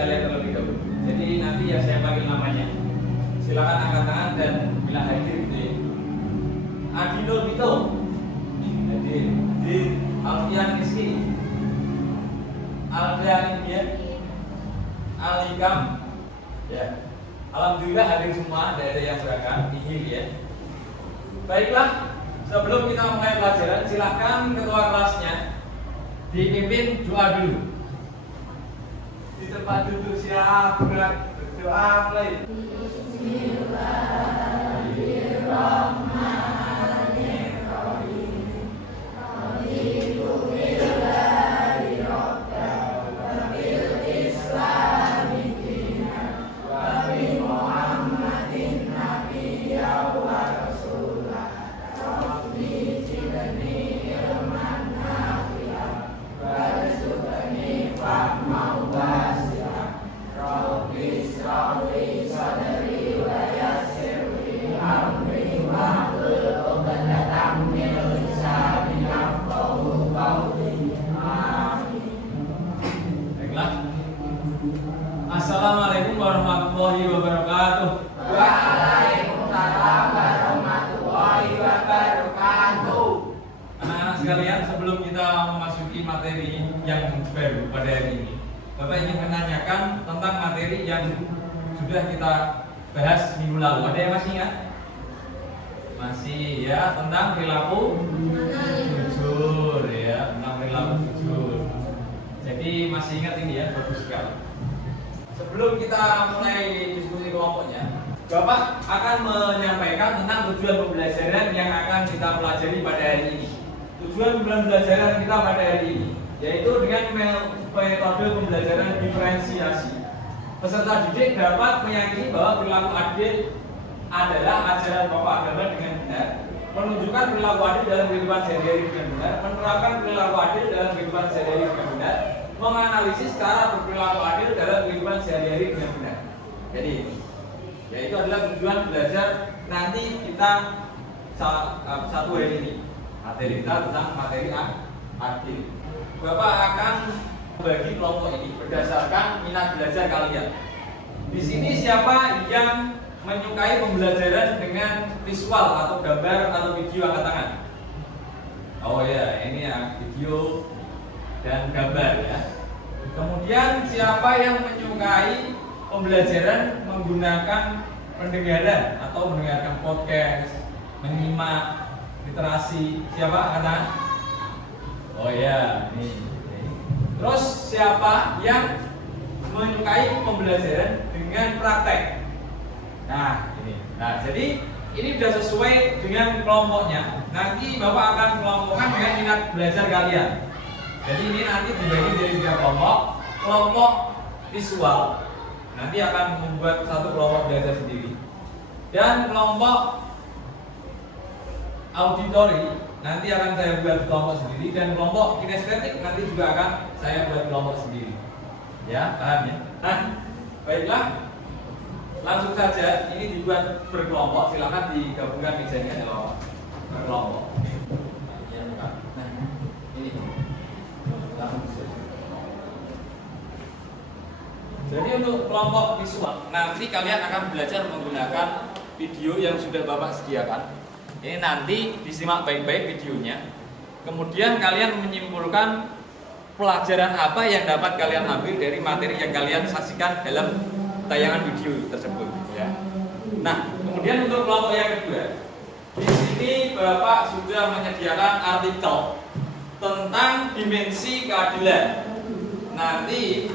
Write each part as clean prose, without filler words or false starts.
sekalian terlebih dahulu. Jadi nanti ya saya panggil namanya. Silakan angkat tangan dan bilang hadir gitu ya. Adino Vito. Hadir. Hadir. Alfian Rizky. Alfian India. Alikam. Ya. Alhamdulillah hadir semua, tidak ada yang berangkat. Ihil ya. Baiklah, sebelum kita mulai pelajaran, silahkan ketua kelasnya dipimpin doa dulu. Di tempat duduk siap, berdoa mulai. Assalamualaikum warahmatullahi wabarakatuh. Waalaikumsalam warahmatullahi wabarakatuh. Anak-anak sekalian, sebelum kita memasuki materi yang baru pada hari ini, Bapak ingin menanyakan tentang materi yang sudah kita bahas minggu lalu. Ada yang masih ingat? Masih ya, tentang perilaku jujur ya, tentang perilaku jujur. Jadi masih ingat ini ya, bagus sekali. Sebelum kita mulai diskusi kelompoknya, Bapak akan menyampaikan tentang tujuan pembelajaran yang akan kita pelajari pada hari ini. Tujuan pembelajaran kita pada hari ini yaitu dengan metode pembelajaran diferensiasi. Peserta didik dapat meyakini bahwa perilaku adil adalah ajaran pokok agama dengan benar, menunjukkan perilaku adil dalam kehidupan sehari-hari dengan benar, menerapkan perilaku adil dalam kehidupan sehari-hari dengan benar, menganalisis cara berperilaku adil dalam kehidupan sehari-hari dengan benar. Jadi yaitu adalah tujuan belajar nanti kita satu hari ini. Materi kita tentang materi adil. Bapak akan bagi kelompok ini berdasarkan minat belajar kalian. Di sini siapa yang menyukai pembelajaran dengan visual atau gambar atau video, angkat tangan. Oh ya, ini ya video dan gambar ya. Kemudian siapa yang menyukai pembelajaran menggunakan pendengaran atau mendengarkan podcast, menyimak literasi, siapa kata? Oh ya, ini. Terus siapa yang menyukai pembelajaran dengan praktek? Nah, ini. Nah, jadi ini sudah sesuai dengan kelompoknya. Nanti Bapak akan kelompokkan dengan minat belajar kalian. Jadi ini nanti dibagi dari 3 kelompok. Kelompok visual nanti akan membuat satu kelompok belajar sendiri. Dan kelompok auditori nanti akan saya buat kelompok sendiri, dan kelompok kinestetik nanti juga akan saya buat kelompok sendiri. Ya, paham ya? Nah, baiklah. Langsung saja, ini dibuat berkelompok. Silakan digabungkan mejanya dalam berkelompok. Nah, ini. Jadi untuk kelompok visual, nanti kalian akan belajar menggunakan video yang sudah Bapak sediakan. Ini nanti disimak baik-baik videonya. Kemudian kalian menyimpulkan pelajaran apa yang dapat kalian ambil dari materi yang kalian saksikan dalam tayangan video tersebut ya. Nah, kemudian untuk kelompok yang kedua, di sini Bapak sudah menyediakan artikel tentang dimensi keadilan. Nanti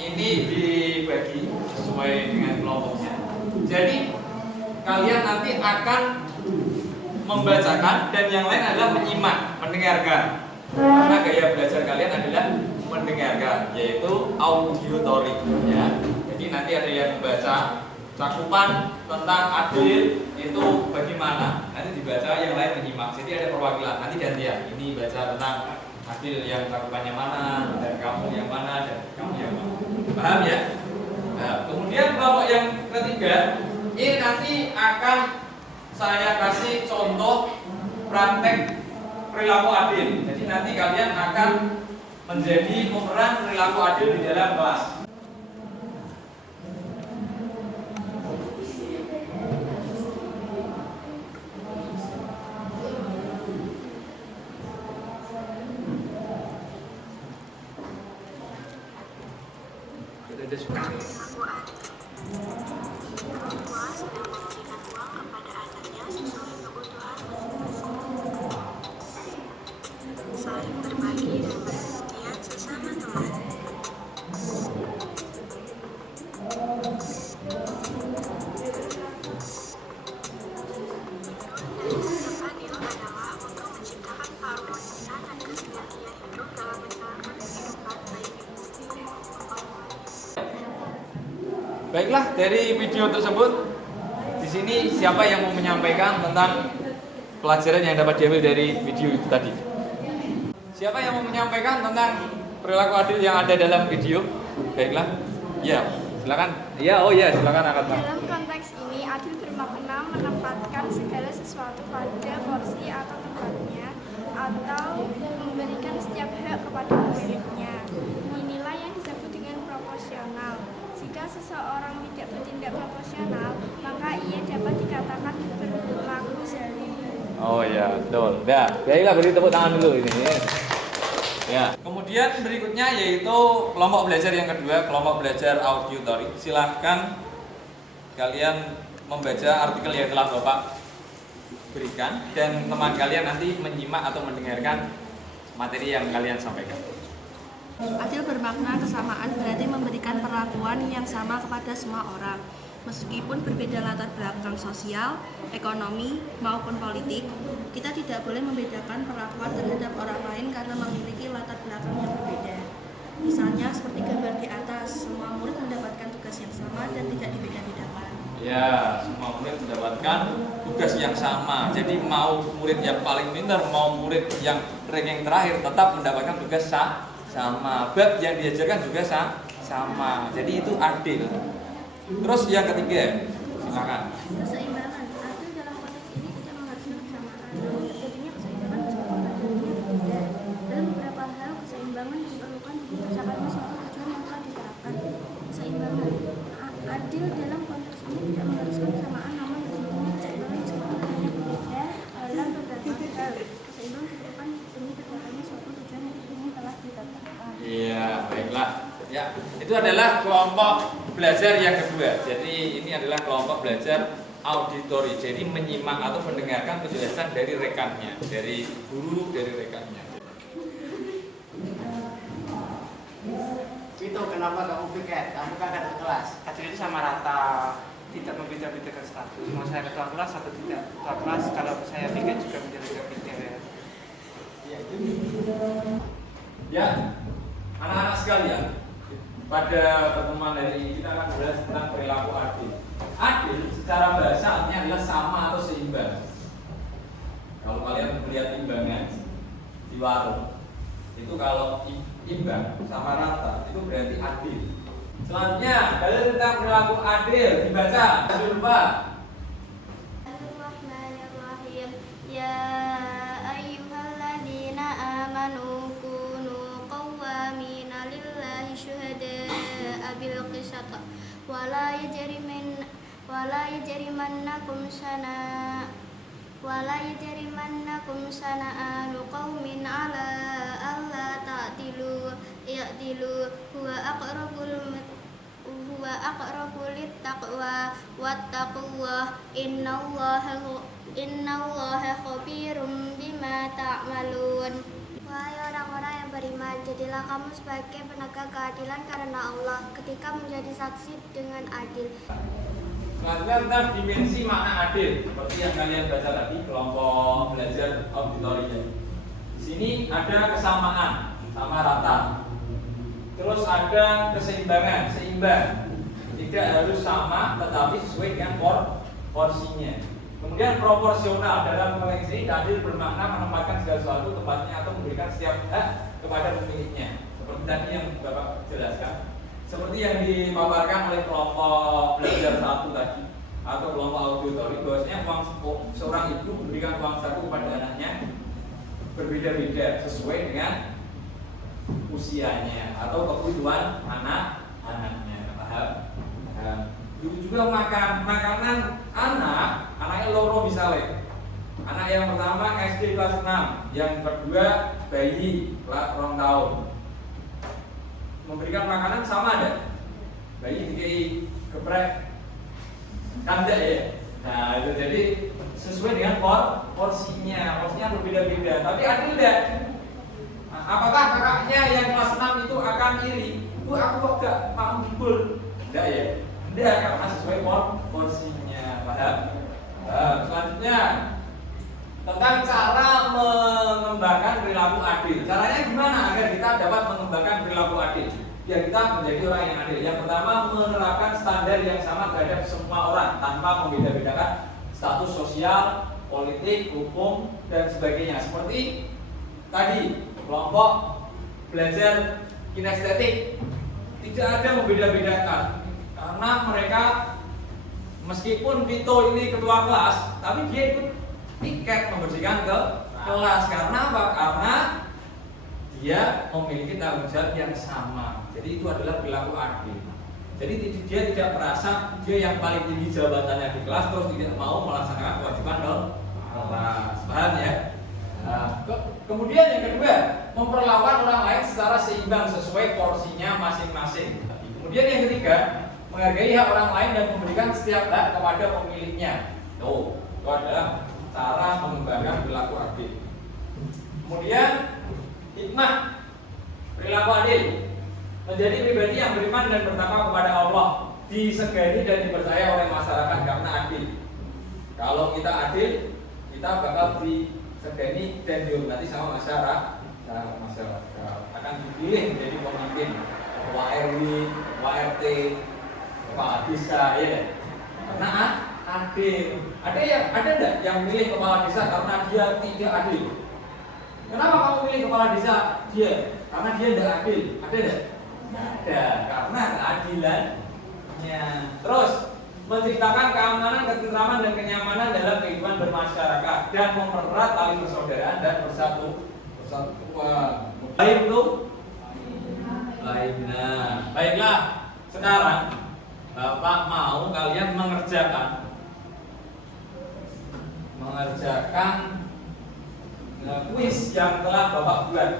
ini dibagi sesuai dengan kelompoknya. Jadi kalian nanti akan membacakan dan yang lain adalah menyimak, mendengarkan. Karena gaya belajar kalian adalah mendengarkan, yaitu auditory ya. Jadi nanti ada yang membaca cakupan tentang adil itu bagaimana, nanti dibaca, yang lain menyimak. Jadi ada perwakilan, nanti gantian. Ini baca tentang adil yang cakupannya mana, dan kamu yang mana, dan kamu yang mana. Paham ya? Nah, kemudian kelompok yang ketiga, ini nanti akan saya kasih contoh praktek perilaku adil. Jadi nanti kalian akan menjadi pemeran perilaku adil di dalam kelas. ada suara. Orang tua sedang memberikan uang kepada anaknya sesuai kebutuhan masing-masing. Saling berbagi dan perhatian sesama teman. Sikap adil adalah untuk menciptakan keharmonisan dan kesinergian hidup dalam menjalankan kehidupan baik individu maupun kelompok. Baiklah, dari video tersebut di sini siapa yang mau menyampaikan tentang pelajaran yang dapat diambil dari video itu tadi? Siapa yang mau menyampaikan tentang perilaku adil yang ada dalam video? Baiklah, ya silakan. Ya, oh ya silakan angkat tangan. Dalam konteks ini, adil bermakna menempatkan segala sesuatu pada porsi atau tempatnya, atau memberikan setiap hak kepada pemiliknya. Inilah yang disebut dengan proporsional. Jika seseorang tidak bertindak proporsional, maka ia dapat dikatakan berlaku zalim. Oh ya, betul. Nah, baiklah, beri tepuk tangan dulu ini. Ya. Kemudian berikutnya yaitu kelompok belajar yang kedua, kelompok belajar auditory. Silahkan kalian membaca artikel yang telah Bapak berikan dan teman kalian nanti menyimak atau mendengarkan materi yang kalian sampaikan. Adil bermakna kesamaan, berarti memberikan perlakuan yang sama kepada semua orang. Meskipun berbeda latar belakang sosial, ekonomi, maupun politik, kita tidak boleh membedakan perlakuan terhadap orang lain karena memiliki latar belakang yang berbeda. Misalnya seperti gambar di atas, semua murid mendapatkan tugas yang sama dan tidak dibeda-bedakan. Ya, semua murid mendapatkan tugas yang sama. Jadi mau murid yang paling pintar, mau murid yang ranking terakhir tetap mendapatkan tugas sama. Bab yang diajarkan juga sama. Jadi itu adil. Terus yang ketiga, silakan. Keseimbangan. Adil dalam konteks ini tidak mengharuskan kesamaan, namun terjadinya keseimbangan meskipun kadarnya berbeda. Dalam beberapa hal, keseimbangan diperlukan demi tercapainya suatu tujuan yang telah ditetapkan. Keseimbangan. Adil dalam konteks ini tidak mengharuskan kesamaan, namun terjadinya keseimbangan meskipun kadarnya berbeda dalam beberapa hal. Keseimbangan diperlukan demi tercapainya suatu tujuan yang telah ditetapkan. Iya, baiklah. Ya, itu adalah kelompok belajar yang kedua. Jadi ini adalah kelompok belajar auditory. Jadi menyimak atau mendengarkan penjelasan dari rekannya, dari guru, dari rekannya. Itu kenapa kamu piket? Kamu kan ada kelas. Adil itu sama rata, tidak membeda-bedakan status. Mau saya ketua kelas atau tidak ketua kelas, kalau saya piket juga menjalankan piket. Ya, anak-anak sekalian, pada pertemuan hari ini kita akan membahas tentang perilaku adil. Adil secara bahasa artinya adalah sama atau seimbang. Kalau kalian melihat timbangan di warung, itu kalau imbang sama rata, itu berarti adil. Selanjutnya, dalil tentang perilaku adil dibaca. Jangan lupa. Bismillahirrahmanirrahim. Ya ayyuhalladzina amanu kunu qawwamina lillahi syuhada'a bil qisat wala yajrimannakum shana'anu qaumin ala alla ta'dilu i'dilu huwa aqrabu littaqwa wattaqullah innallaha khabirum bima ta'malun. Wahai orang-orang yang beriman, jadilah kamu sebagai penegak keadilan karena Allah ketika menjadi saksi dengan adil. Selanjutnya tentang dimensi makna adil, seperti yang kalian baca tadi kelompok belajar auditory. Di sini ada kesamaan, sama rata. Terus ada keseimbangan, seimbang. Tidak harus sama, tetapi sesuai dengan porsinya. Kemudian proporsional, dalam konteks ini adil bermakna menempatkan segala sesuatu tempatnya atau memberikan setiap hak kepada pemiliknya. Seperti tadi yang Bapak jelaskan. Seperti yang dipaparkan oleh kelompok belajar satu tadi atau kelompok auditory, bahwasanya seorang ibu memberikan uang saku kepada anaknya berbeda-beda sesuai dengan usianya atau kebutuhan anak-anaknya. Paham? Juga makanan anaknya loro misalnya. Anak yang pertama SD kelas 6, yang kedua bayi kelas 2 tahun. Memberikan makanan sama ada? bayi dikei geprek kandak ya. Nah itu jadi sesuai dengan porsinya berbeda-beda. Tapi adil tidak? Nah, apakah kakaknya yang kelas 6 itu akan iri? Bu aku kok gak mau dibul? Enggak ya? Enggak, karena sesuai porsinya. Paham? Selanjutnya tentang cara mengembangkan perilaku adil. Caranya gimana agar kita dapat mengembangkan perilaku adil? Biar kita menjadi orang yang adil. Yang pertama, menerapkan standar yang sama terhadap semua orang tanpa membeda-bedakan status sosial, politik, hukum, dan sebagainya. Seperti tadi, kelompok belajar kinestetik tidak ada membeda-bedakan karena mereka meskipun Vito ini ketua kelas, tapi dia ikut tiket membersihkan ke kelas. Karena apa? Karena dia memiliki tanggung jawab yang sama. Jadi itu adalah perilaku adil. Jadi dia tidak merasa dia yang paling tinggi jabatannya di kelas terus tidak mau melaksanakan kewajiban kelas. Paham ya? Nah, kemudian yang kedua, memperlakukan orang lain secara seimbang sesuai porsinya masing-masing. Kemudian yang ketiga, menghargai hak orang lain dan memberikan setiap hak kepada pemiliknya. Tuh, itu adalah cara mengembangkan perilaku adil. Kemudian hikmah perilaku adil, menjadi pribadi yang beriman dan bertakwa kepada Allah, disegani dan dipercaya oleh masyarakat karena adil. Kalau kita adil, kita bakal disegani dan dihormati sama masyarakat. Akan dipilih menjadi pemimpin ketua RW, ketua RT, kepala desa, ya. Karena adil. Ada enggak yang milih kepala desa karena dia tidak adil? Kenapa kamu pilih kepala desa dia? Karena dia tidak adil. Ada enggak? Ada, karena keadilannya. Terus menciptakan keamanan, ketentraman dan kenyamanan dalam kehidupan bermasyarakat dan mempererat tali persaudaraan dan persatuan. Baik tuh. Baik. Nah, baiklah. Sekarang Bapak mau kalian mengerjakan kuis yang telah Bapak buat.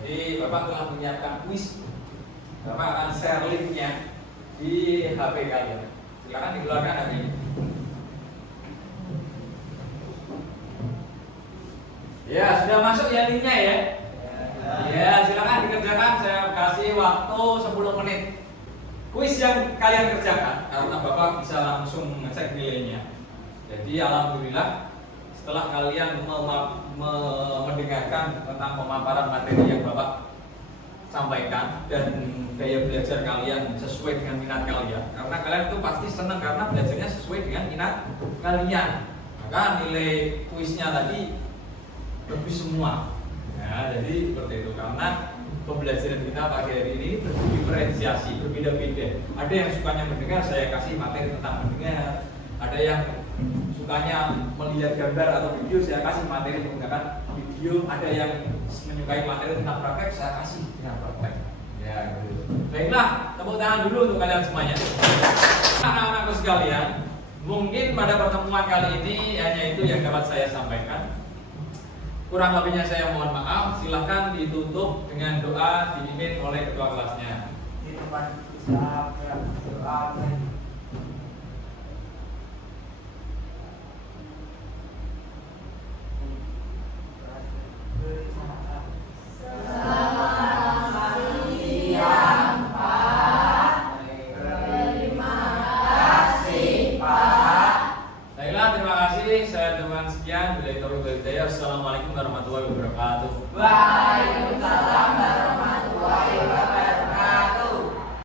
Jadi Bapak telah menyiapkan kuis. Bapak akan share linknya di HP kalian. Silakan dikeluarkan HP. Ya, sudah masuk ya linknya ya. Ya, silakan dikerjakan. Saya kasih waktu 10 menit. Kuis yang kalian kerjakan karena Bapak bisa langsung ngecek nilainya. Jadi alhamdulillah setelah kalian mendengarkan tentang pemaparan materi yang Bapak sampaikan dan gaya belajar kalian sesuai dengan minat kalian, karena kalian itu pasti senang karena belajarnya sesuai dengan minat kalian, maka nilai kuisnya tadi bagus semua. Ya, jadi seperti itu. Karena pembelajaran kita pagi hari ini berdiferensiasi, berbeda-beda. Ada yang sukanya mendengar, saya kasih materi tentang mendengar. Ada yang sukanya melihat gambar atau video, saya kasih materi menggunakan video. Ada yang menyukai materi tentang praktek, saya kasih dengan praktek. Ya, gitu. Baiklah, tepuk tangan dulu untuk kalian semuanya. Anak-anakku sekalian, mungkin pada pertemuan kali ini hanya itu yang dapat saya sampaikan. Kurang lebihnya saya mohon maaf. Silahkan ditutup dengan doa dipimpin oleh ketua kelasnya. Di depan bisa doa